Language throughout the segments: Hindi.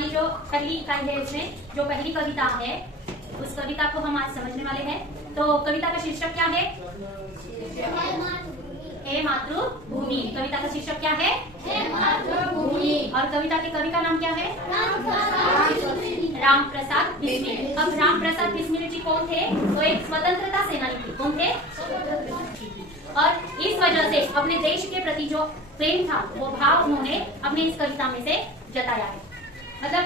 हमारी जो पहली इकाई है इसमें जो पहली कविता है उस कविता को हम आज समझने वाले हैं। तो कविता का शीर्षक क्या है? हे मातृभूमि। कविता का शीर्षक क्या है? हे मातृभूमि। और कविता के कवि का नाम क्या है? राम प्रसाद बिस्मिल। अब राम प्रसाद बिस्मिल जी कौन थे? वो एक स्वतंत्रता सेनानी थे। कौन थे? और इस वजह से अपने देश के प्रति जो प्रेम था वो भाव उन्होंने अपने इस कविता में से जताया है। मतलब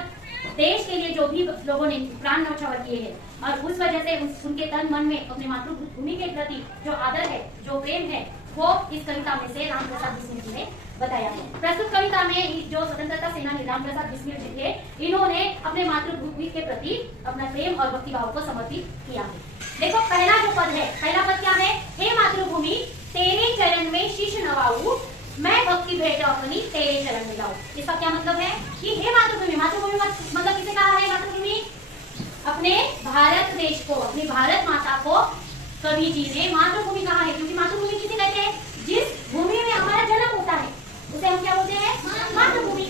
देश के लिए जो भी लोगों ने प्राण न्यौछावर किए हैं और उस वजह से उनके तन मन में अपने मातृभूमि के प्रति जो आदर है, जो प्रेम है, वो इस कविता में से राम प्रसाद बिस्मिल जी ने बताया है। प्रस्तुत कविता में जो स्वतंत्रता सेनानी राम प्रसाद बिस्मिल जी थे, इन्होंने अपने मातृभूमि के प्रति अपना प्रेम और भक्ति भाव को समर्पित किया है। देखो पहला जो पद है, पहला पद क्या है? हे मातृभूमि तेरे चरण में शीश नवाऊं, मैं भक्ति भेंट अपनी तेरे चरण में लाऊं। इसका क्या मतलब है कि हे मातृभूमि, मातृभूमि मतलब किसे कहा है? मातृभूमि अपने भारत देश को, अपनी भारत माता को कवि जी ने मातृभूमि कहा है। क्योंकि मातृभूमि किसे कहते हैं? जिस भूमि में हमारा जन्म होता है उसे हम क्या बोलते हैं? मातृभूमि।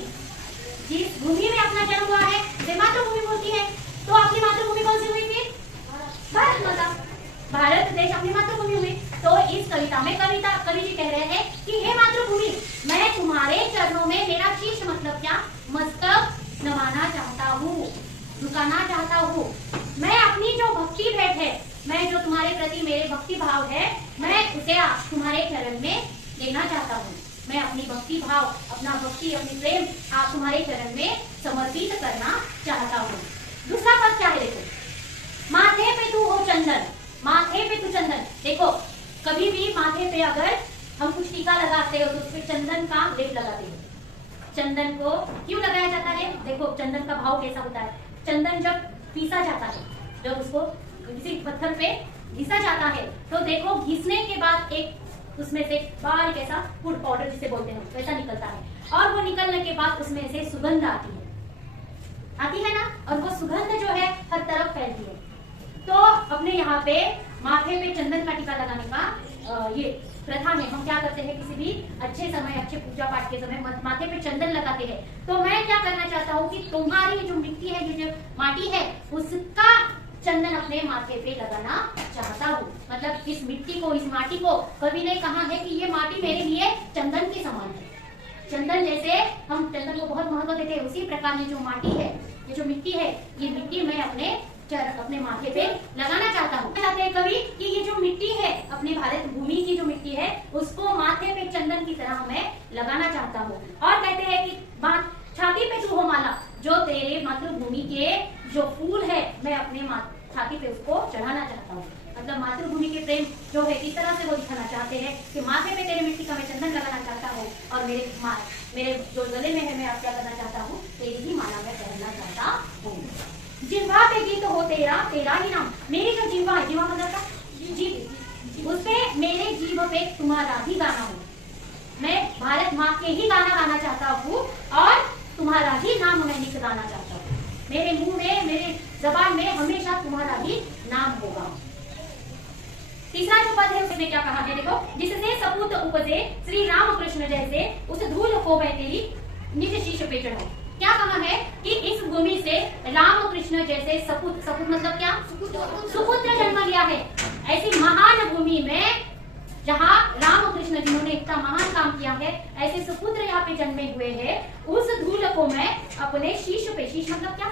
जिस भूमि में अपना जन्म हुआ है उसे मातृभूमि बोलती है। तो अपनी मातृभूमि कौन सी हुई थी? भारत माता। भारत देश अपनी मातृभूमि हुई। तो इस कविता में कवि जी कह रहे हैं कि हे मातृभूमि, मैं तुम्हारे चरणों में मेरा शीश मतलब क्या? मस्तक नवाना चाहता हूँ, झुकाना चाहता हूँ। मैं अपनी जो भक्ति भेंट है, मैं जो तुम्हारे प्रति मेरे भक्ति भाव है, मैं उसे तुम्हारे चरण में देना चाहता हूँ। मैं अपनी भक्ति भाव, अपना भक्ति, अपनी प्रेम आप तुम्हारे चरण में समर्पित करना चाहता हूँ। दूसरा पद क्या है? देखो, माथे पे तू हो चंदन, माथे पे तू चंदन। देखो कभी भी माथे पे अगर हम कुछ टीका लगाते हो तो उस पे चंदन का लेप लगाते हैं। चंदन को क्यों लगाया जाता है? देखो चंदन का भाव कैसा होता है। चंदन जब पीसा जाता है, जब उसको किसी पत्थर पे घिसा जाता है, तो देखो घिसने के बाद एक उसमें से बारीक ऐसा फूड पाउडर जिसे बोलते हैं वैसा निकलता है। और वो निकलने के बाद उसमें से सुगंध आती है ना, और वो सुगंध जो है हर तरफ फैलती है। तो अपने यहाँ पे माथे पे चंदन का टीका लगाने का ये प्रथा है। हम क्या करते हैं, किसी भी अच्छे समय, अच्छे पूजा पाठ के समय माथे पे चंदन लगाते हैं। तो मैं क्या करना चाहता हूँ कि तुम्हारी जो मिट्टी है, ये जो माटी है, उसका चंदन अपने माथे पे लगाना चाहता हूँ। मतलब इस मिट्टी को, इस माटी को, कवि ने कहा है कि ये माटी मेरे लिए चंदन के समान है। चंदन जैसे हम चंदन को बहुत महत्व देते हैं, उसी प्रकार ये जो माटी है, ये जो मिट्टी है, ये मिट्टी मैं अपने माथे पे लगाना चाहता हूँ। चाहते हैं कवि कि ये जो मिट्टी है, अपनी भारत भूमि की जो मिट्टी है, उसको माथे पे चंदन की तरह मैं लगाना चाहता हूँ। और कहते हैं कि छाती पे तू हो माला, जो तेरे मातृभूमि के जो फूल है, मैं अपने छाती पे उसको चढ़ाना चाहता हूँ। मतलब मातृभूमि के प्रेम जो है इस तरह से वो दिखाना चाहते हैं कि माथे पे तेरे मिट्टी का मैं चंदन लगाना चाहता हूँ, और मेरे जो गले में है, मैं आप क्या करना चाहता हूँ? तेरी ही माला मैं पहनना चाहता हूँ। जिह्वा पे गीत हो तेरा, तेरा ही नाम। मेरी जो जिह्वा है, जिह्वा मतलब का जीभ, उस पे मेरे जीभ पे तुम्हारा ही गाना हो। मैं भारत माँ के ही गाना गाना चाहता हूँ और तुम्हारा ही नाम मैं नित गाना चाहता हूँ। मेरे मुंह में, मेरे जबान में हमेशा तुम्हारा ही नाम होगा। तीसरा जो पद है उसमें क्या कहा है? देखो, जिससे सपूत उपजे श्री राम कृष्ण जैसे, उस धूल को मैं तेरी निज शीश पे चढ़ाऊं। क्या कहा है कि इस भूमि से राम कृष्ण जैसे सपूत मतलब क्या? सुपुत्र जन्म लिया है। ऐसी महान भूमि में जहाँ राम कृष्ण जिन्होंने इतना महान काम किया है, ऐसे सुपुत्र यहाँ पे जन्मे हुए हैं। उस धूल को मैं अपने शीश पे, शीश मतलब क्या?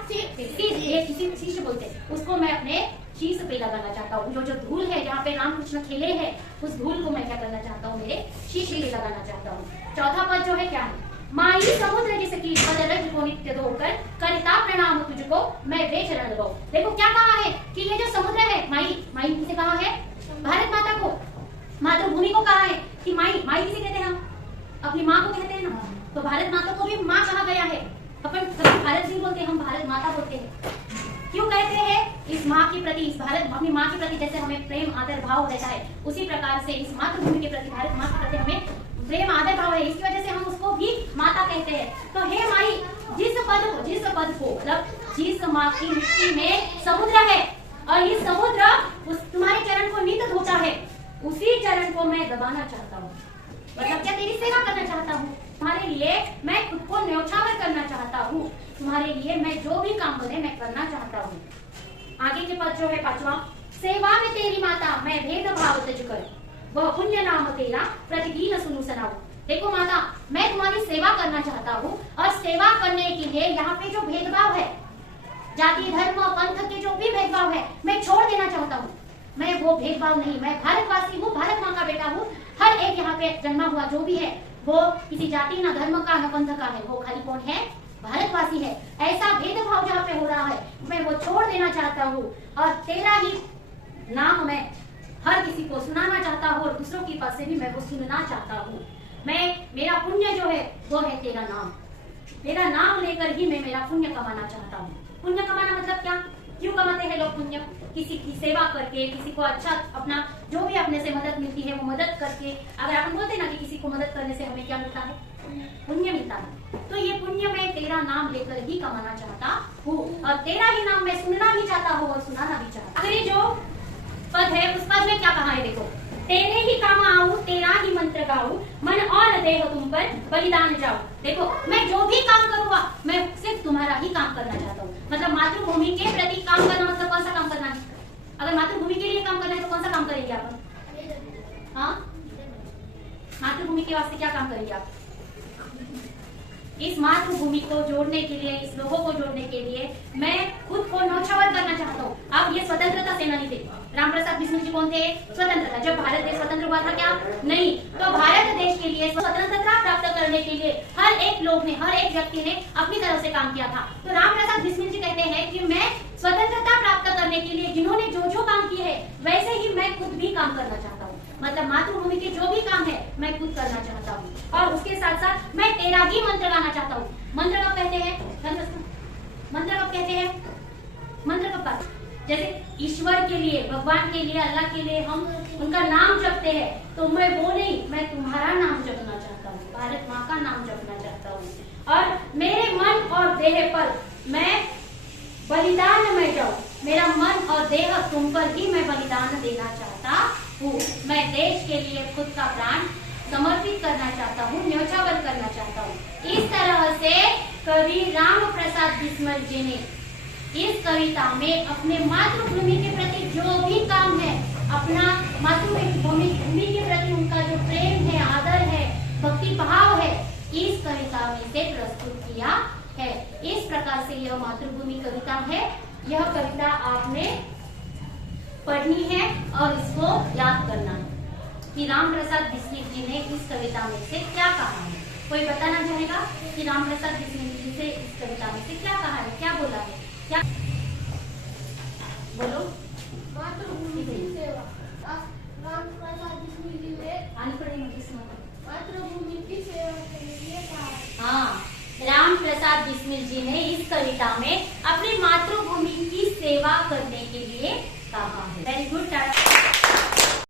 शीश बोलते हैं, उसको मैं अपने शीश पे लगाना चाहता हूँ। जो धूल है जहाँ पे राम कृष्ण खेले हैं, उस धूल को मैं क्या करना चाहता हूँ? मेरे शीश पे लगाना चाहता हूँ। चौथा पद जो है क्या है? माई समुद्र जिसकी बदरज को नित्य धोकर, करता प्रणाम तुझको मैं वे चरण लगाऊं। देखो क्या कहा है कि ये जो समुद्र है, माई किसे कहा है? भारत माता को, मातृभूमि को कहा है कि माई किसे कहते हैं? हम अपनी माँ को कहते हैं ना। तो भारत माता को भी माँ कहा गया है। अपन कभी भारत नहीं बोलते, हम भारत माता बोलते हैं। क्यों कहते हैं? इस माँ के प्रति, इस अपनी माँ के प्रति जैसे हमें प्रेम आदर भाव रहता है, उसी प्रकार से इस मातृभूमि के प्रति, भारत माँ के प्रति हमें प्रेम आदर भाव है। इसकी वजह से हम उसको भी माता कहते हैं। तो हे माई, जिस पद को मतलब जिस माँ की मिट्टी में समुद्र है और ये समुद्र उस तुम्हारे चरण को नित धोता है, उसी चरण को मैं दबाना चाहता हूँ। मतलब क्या? तेरी सेवा करना चाहता हूँ। तुम्हारे लिए मैं खुद को न्यौछावर करना चाहता हूँ, तुम्हारे लिए मैं जो भी काम बोले मैं करना चाहता हूँ। आगे के पद जो है 5वां, सेवा में तेरी माता मैं भेदभाव तज कर, वह पुण्य नाम तेरा प्रतिदिन सुनु सुनाऊं। देखो माता, मैं तुम्हारी सेवा करना चाहता हूँ और सेवा करने के लिए यहाँ पे जो भेदभाव है, जाति धर्म पंथ के जो भी भेदभाव है, मैं छोड़ देना चाहता हूँ। मैं वो भेदभाव नहीं, मैं भारतवासी हूँ, भारत माँ का बेटा हूँ। हर एक यहाँ पे जन्मा हुआ जो भी है वो किसी जाति ना धर्म का ना पंथ का है, वो खाली कौन है? भारतवासी है। ऐसा भेदभाव जहाँ पे हो रहा है मैं वो छोड़ देना चाहता हूँ और तेरा ही नाम मैं हर किसी को सुनाना चाहता हूँ और दूसरों की पास से भी मैं वो सुनना चाहता हूँ। मेरा पुण्य जो है वो है तेरा नाम, तेरा नाम लेकर ही मैं मेरा पुण्य कमाना चाहता हूँ। पुण्य कमाना मतलब क्या? क्यों कमाते हैं लोग पुण्य? किसी की सेवा करके, किसी को अच्छा अपना जो भी अपने से मदद मिलती है वो मदद करके। अगर अपन बोलते ना कि किसी को मदद करने से हमें क्या मिलता है? पुण्य मिलता है। तो ये पुण्य मैं तेरा नाम लेकर ही कमाना चाहता हूँ और तेरा ही नाम मैं सुनना भी चाहता हूँ और सुनाना भी चाहता हूँ। अगर जो पद है उस पद में क्या कहा है देखो, तेरे ही काम आऊं, तेरा ही मंत्र गाऊं, मन और देह तुम पर बलिदान जाऊं। देखो मैं जो भी काम करूंगा मैं सिर्फ तुम्हारा ही काम करना चाहता हूँ। मतलब मातृभूमि के प्रति काम करना मतलब कौन सा काम करना है? अगर मातृभूमि के लिए काम करना है तो कौन सा काम करेंगे आप? हाँ, मातृभूमि के वास्ते क्या काम करेंगे आप? इस मातृभूमि को जोड़ने के लिए, इस लोगों को जोड़ने के लिए मैं खुद को न्यौछावर करना चाहता हूँ। अब ये स्वतंत्रता सेनानी थे। रामप्रसाद बिस्मिल जी कौन थे? स्वतंत्रता। जब भारत देश स्वतंत्र हुआ था क्या? नहीं। तो भारत देश के लिए स्वतंत्रता प्राप्त करने के लिए हर एक लोग ने, हर एक व्यक्ति ने अपनी तरफ से काम किया था। तो रामप्रसाद बिस्मिल जी कहते हैं कि मैं स्वतंत्रता प्राप्त करने के लिए जिन्होंने जो जो काम किए है वैसे ही मैं खुद भी काम करना चाहता हूँ। मतलब मातृभूमि के जो भी काम है मैं खुद करना चाहता हूँ और उसके साथ साथ मैं तेरा ही मंत्र गाना चाहता हूँ। मंत्र कब कहते हैं? मंत्र कब कहते हैं? मंत्र कब कहते हैं? जैसे ईश्वर के लिए, भगवान के लिए, अल्लाह के लिए हम उनका नाम जपते हैं, तो मैं वो नहीं, मैं तुम्हारा नाम जपना चाहता हूँ, भारत माँ का नाम जपना चाहता हूँ। और मेरे मन और देह पर मैं बलिदान में जाऊँ, मेरा मन और देह तुम पर ही मैं बलिदान देना चाहता हूँ। मैं देश के लिए खुद का प्राण समर्पित करना चाहता हूँ, न्यौछावर करना चाहता हूँ। इस तरह से कवि रामप्रसाद बिस्मिल जी ने इस कविता में अपने मातृभूमि के प्रति जो भी काम है, अपना मातृभूमि के प्रति उनका जो प्रेम है, आदर है, भक्ति भाव है, इस कविता में से प्रस्तुत किया है। इस प्रकार से यह मातृभूमि कविता है। यह कविता आपने पढ़नी है और इसको याद करना है कि रामप्रसाद बिस्मिल जी ने इस कविता में से क्या कहा है। कोई बताना चाहेगा कि रामप्रसाद बिस्मिल जी से इस कविता में से क्या कहा है, क्या बोला है? क्या बोलो? मातृभूमि की सेवा। रामप्रसाद बिस्मिल जी ने मातृभूमि की सेवा के लिए कहा। हाँ, रामप्रसाद बिस्मिल जी ने इस कविता में अपनी मातृभूमि की सेवा करने के लिए कहा है। Very good.